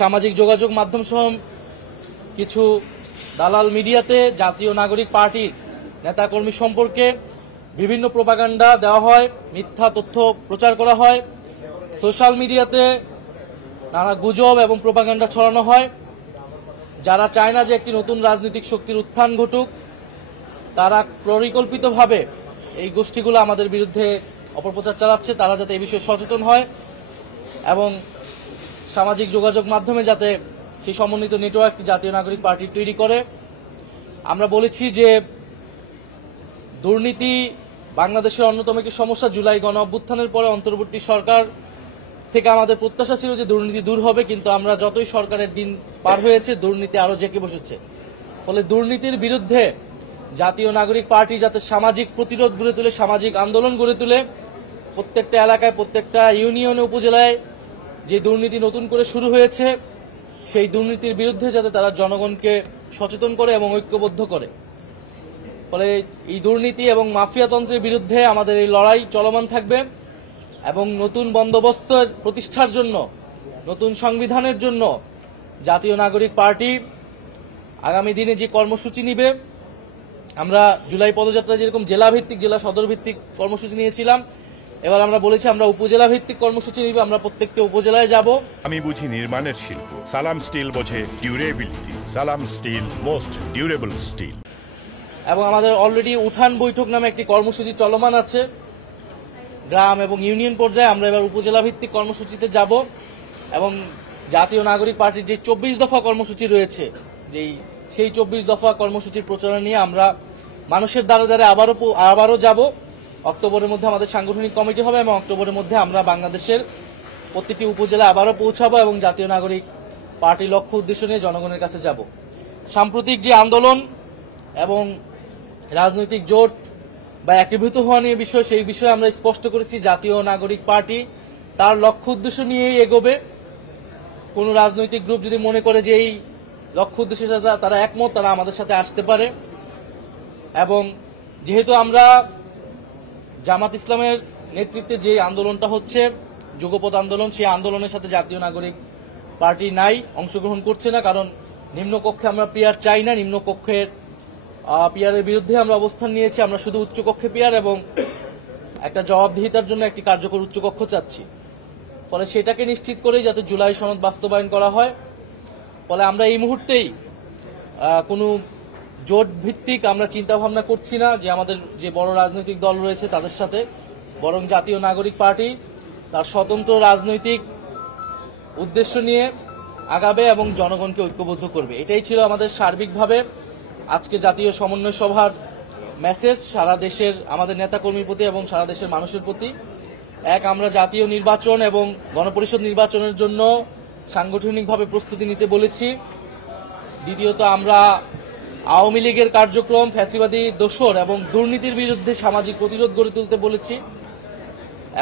সামাজিক যোগাযোগ মাধ্যম সহ কিছু দালাল মিডিয়াতে জাতীয় নাগরিক পার্টির নেতাকর্মী সম্পর্কে বিভিন্ন প্রোপাগান্ডা দেওয়া হয়, মিথ্যা তথ্য প্রচার করা হয়, সোশ্যাল মিডিয়াতে নানা গুজব এবং প্রোপাগান্ডা ছড়ানো হয়। যারা চায় না যে একটি নতুন রাজনৈতিক শক্তির উত্থান ঘটুক, তারা পরিকল্পিতভাবে এই গোষ্ঠীগুলো আমাদের বিরুদ্ধে অপপ্রচার চালাচ্ছে। তারা যাতে এই বিষয়ে সচেতন হয় এবং সামাজিক যোগাযোগ মাধ্যমে যাতে সেই সমন্বিত নেটওয়ার্ক জাতীয় নাগরিক পার্টি তৈরি করে। আমরা বলেছি যে দুর্নীতি বাংলাদেশের অন্যতম একটি সমস্যা। জুলাই গণ অভ্যুত্থানের পরে অন্তর্বর্তী সরকার থেকে আমাদের প্রত্যাশা ছিল যে দুর্নীতি দূর হবে, কিন্তু আমরা যতই সরকারের দিন পার হয়েছে দুর্নীতি আরো জেঁকে বসেছে। ফলে দুর্নীতির বিরুদ্ধে জাতীয় নাগরিক পার্টি যাতে সামাজিক প্রতিরোধ গড়ে তুলে, সামাজিক আন্দোলন গড়ে তুলে, প্রত্যেকটা এলাকায় প্রত্যেকটা ইউনিয়নে উপজেলায় যে দুর্নীতি নতুন করে শুরু হয়েছে সেই দুর্নীতির বিরুদ্ধে যাতে তারা জনগণকে সচেতন করে এবং ঐক্যবদ্ধ করে। ফলে এই দুর্নীতি এবং মাফিয়াতন্ত্রের বিরুদ্ধে আমাদের এই লড়াই চলমান থাকবে এবং নতুন বন্দোবস্তের প্রতিষ্ঠার জন্য, নতুন সংবিধানের জন্য জাতীয় নাগরিক পার্টি আগামী দিনে যে কর্মসূচি নিবে, আমরা জুলাই পদযাত্রা যেরকম জেলা ভিত্তিক, জেলা সদর ভিত্তিক কর্মসূচি নিয়েছিলাম, এবার আমরা বলেছি আমরা উপজেলা ভিত্তিক কর্মসূচি নিব। আমরা প্রত্যেকটা উপজেলায় যাব। আমি বুঝি নির্মাণের শিল্প, সালাম স্টিল বোঝে ডিউরেবিলিটি। সালাম স্টিল, মোস্ট ডিউরেবল স্টিল। এবং আমাদের অলরেডি উঠান বৈঠক নামে একটি কর্মসূচি চলমান আছে গ্রাম এবং ইউনিয়ন পর্যায়ে। আমরা এবার উপজেলা ভিত্তিক কর্মসূচিতে যাব এবং জাতীয় নাগরিক পার্টির যে 24 দফা কর্মসূচি রয়েছে, সেই 24 দফা কর্মসূচির প্রচারণা নিয়ে আমরা মানুষের দ্বারে দ্বারে আবারও যাব। অক্টোবরের মধ্যে আমাদের সাংগঠনিক কমিটি হবে এবং অক্টোবরের মধ্যে আমরা বাংলাদেশের প্রতিটি উপজেলায় আবারও পৌঁছাবো এবং জাতীয় নাগরিক পার্টি লক্ষ্য উদ্দেশ্য নিয়ে জনগণের কাছে যাব। সাম্প্রতিক যে আন্দোলন এবং রাজনৈতিক জোট বা একীভূত হওয়া নিয়ে বিষয়, সেই বিষয়ে আমরা স্পষ্ট করেছি জাতীয় নাগরিক পার্টি তার লক্ষ্য উদ্দেশ্য নিয়েই এগোবে। কোন রাজনৈতিক গ্রুপ যদি মনে করে যে এই লক্ষ্য উদ্দেশ্যের সাথে তারা একমত, তারা আমাদের সাথে আসতে পারে। এবং যেহেতু আমরা জামাত ইসলামের নেতৃত্বে যে আন্দোলনটা হচ্ছে যুগপৎ আন্দোলন, সেই আন্দোলনের সাথে জাতীয় নাগরিক পার্টি নাই, অংশগ্রহণ করছে না। কারণ নিম্নকক্ষে আমরা পিআর চাই না, নিম্নকক্ষের পিআরের বিরুদ্ধে আমরা অবস্থান নিয়েছি। আমরা শুধু উচ্চকক্ষে পিআর এবং একটা জবাবদিহিতার জন্য একটি কার্যকর উচ্চকক্ষ চাচ্ছি। ফলে সেটাকে নিশ্চিত করেই যাতে জুলাই সনদ বাস্তবায়ন করা হয়। ফলে আমরা এই মুহূর্তেই কোনো জোট ভিত্তিক আমরা চিন্তা ভাবনা করছি না যে আমাদের যে বড় রাজনৈতিক দল রয়েছে তাদের সাথে, বরং জাতীয় নাগরিক পার্টি তার স্বতন্ত্র রাজনৈতিক উদ্দেশ্য নিয়ে আগাবে এবং জনগণকে ঐক্যবদ্ধ করবে। এটাই ছিল আমাদের সার্বিকভাবে আজকে জাতীয় সমন্বয় সভার মেসেজ সারা দেশের আমাদের নেতাকর্মীর প্রতি এবং সারা দেশের মানুষের প্রতি। এক, আমরা জাতীয় নির্বাচন এবং গণপরিষদ নির্বাচনের জন্য সাংগঠনিকভাবে প্রস্তুতি নিতে বলেছি। দ্বিতীয়ত, আমরা আওয়ামী লীগের কার্যক্রম, ফ্যাসিবাদী দোসর এবং দুর্নীতির বিরুদ্ধে সামাজিক প্রতিরোধ গড়ে তুলতে বলেছি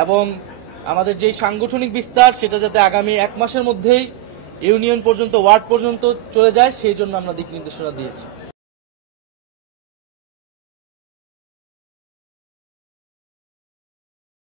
এবং আমাদের যেই সাংগঠনিক বিস্তার সেটা যাতে আগামী 1 মাসের মধ্যেই ইউনিয়ন পর্যন্ত, ওয়ার্ড পর্যন্ত চলে যায়, সেই জন্য আমরা দিক নির্দেশনা দিয়েছি।